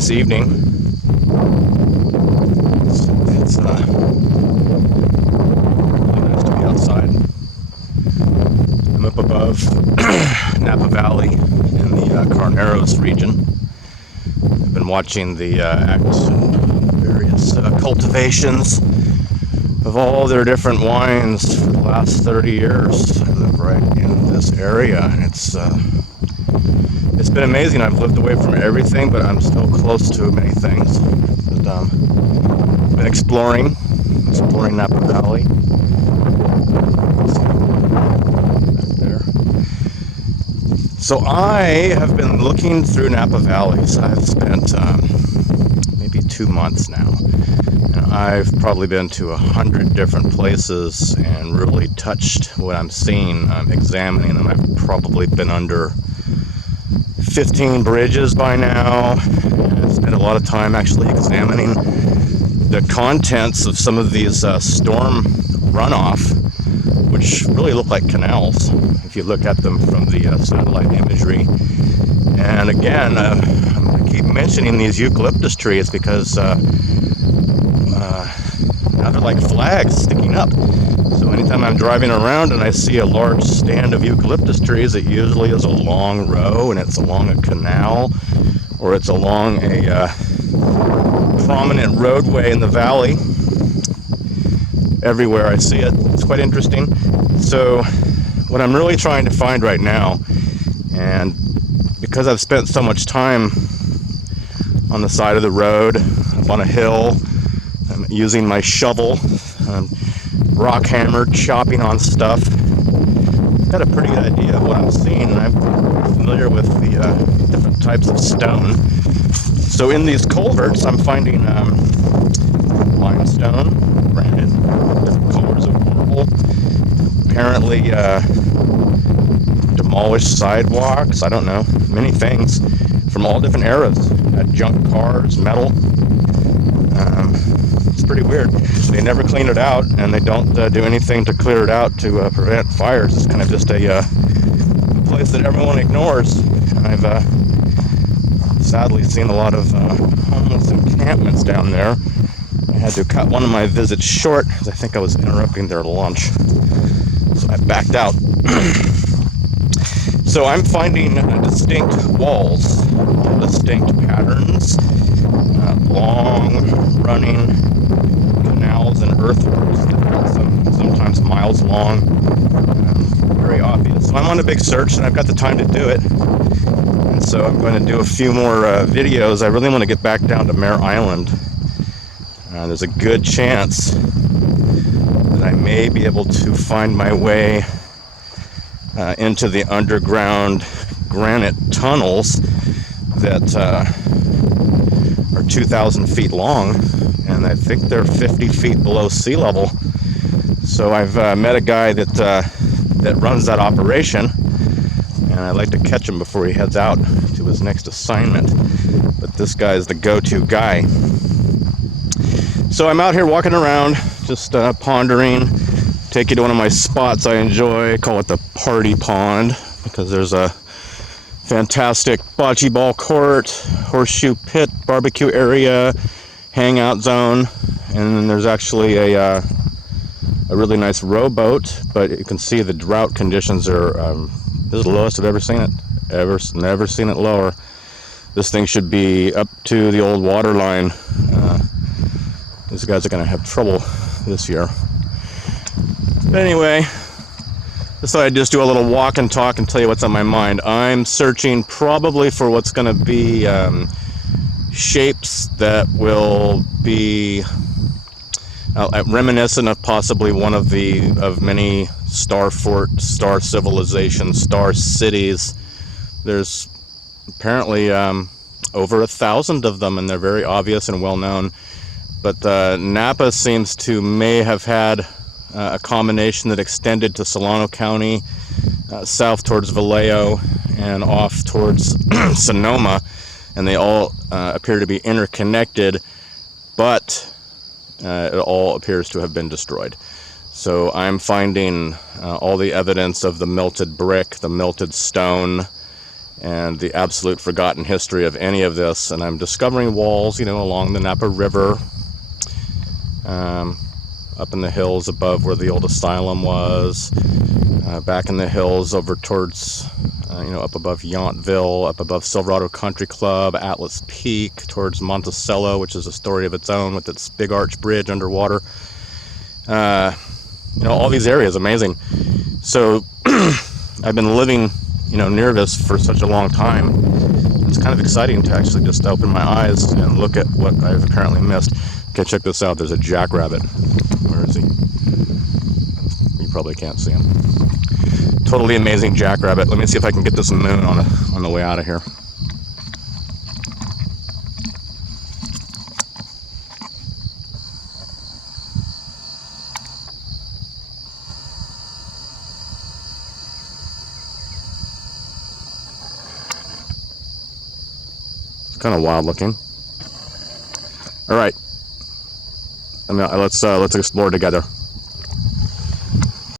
nice evening. It's really nice to be outside. I'm up above Napa Valley in the Carneros region. I've been watching the acts and various cultivations of all their different wines for the last 30 years. I live right in this area, and it's been amazing. I've lived away from everything, but I'm still close to many things. But I've been exploring Napa Valley. Back there. So I have been looking through Napa Valleys. I've spent maybe 2 months now. And I've probably been to 100 different places and really touched what I'm seeing. I'm examining them. I've probably been under 15 bridges by now. I've spent a lot of time actually examining the contents of some of these storm runoff, which really look like canals if you look at them from the satellite imagery. And again, I keep mentioning these eucalyptus trees because now they're like flags sticking up. So anytime I'm driving around and I see a large stand of eucalyptus trees, it usually is a long row, and it's along a canal, or it's along a prominent roadway in the valley. Everywhere I see it, it's quite interesting. So what I'm really trying to find right now, and because I've spent so much time on the side of the road, up on a hill, I'm using my shovel, rock hammer, chopping on stuff. Got a pretty good idea of what I'm seeing, and I'm familiar with the different types of stone. So in these culverts, I'm finding limestone, granite, different colors of marble, apparently demolished sidewalks, I don't know, many things from all different eras. Junk cars, metal. It's pretty weird. They never clean it out, and they don't do anything to clear it out to prevent fires. It's kind of just a place that everyone ignores. And I've sadly seen a lot of homeless encampments down there. I had to cut one of my visits short because I think I was interrupting their lunch. So I backed out. So I'm finding distinct walls, distinct patterns, long running canals and earthworks that are sometimes miles long, very obvious. So I'm on a big search, and I've got the time to do it. And so I'm going to do a few more videos. I really want to get back down to Mare Island. There's a good chance that I may be able to find my way into the underground granite tunnels that are 2,000 feet long, and I think they're 50 feet below sea level. So I've met a guy that runs that operation, and I'd like to catch him before he heads out to his next assignment. But this guy is the go-to guy. So I'm out here walking around, just pondering. Take you to one of my spots I enjoy. I call it the party pond, because there's a fantastic bocce ball court, horseshoe pit, barbecue area, hangout zone, and then there's actually a really nice rowboat. But you can see the drought conditions are this is the lowest I've ever seen it. Never seen it lower. This thing should be up to the old water line. These guys are going to have trouble this year. But anyway, just thought I'd just do a little walk and talk and tell you what's on my mind. I'm searching probably for what's going to be shapes that will be reminiscent of possibly one of many star civilizations, star cities. There's apparently over 1,000 of them, and they're very obvious and well known. But Napa seems to may have had a combination that extended to Solano County, south towards Vallejo, and off towards Sonoma, and they all appear to be interconnected, but it all appears to have been destroyed. So I'm finding all the evidence of the melted brick, the melted stone, and the absolute forgotten history of any of this. And I'm discovering walls, along the Napa River, up in the hills above where the old asylum was, back in the hills over towards, up above Yountville, up above Silverado Country Club, Atlas Peak, towards Monticello, which is a story of its own with its big arch bridge underwater. All these areas, amazing. So I've been living, near this for such a long time. It's kind of exciting to actually just open my eyes and look at what I've apparently missed. Okay, check this out. There's a jackrabbit. Where is he? You probably can't see him. Totally amazing jackrabbit. Let me see if I can get this moon on the way out of here. It's kind of wild looking. All right. Let's explore together.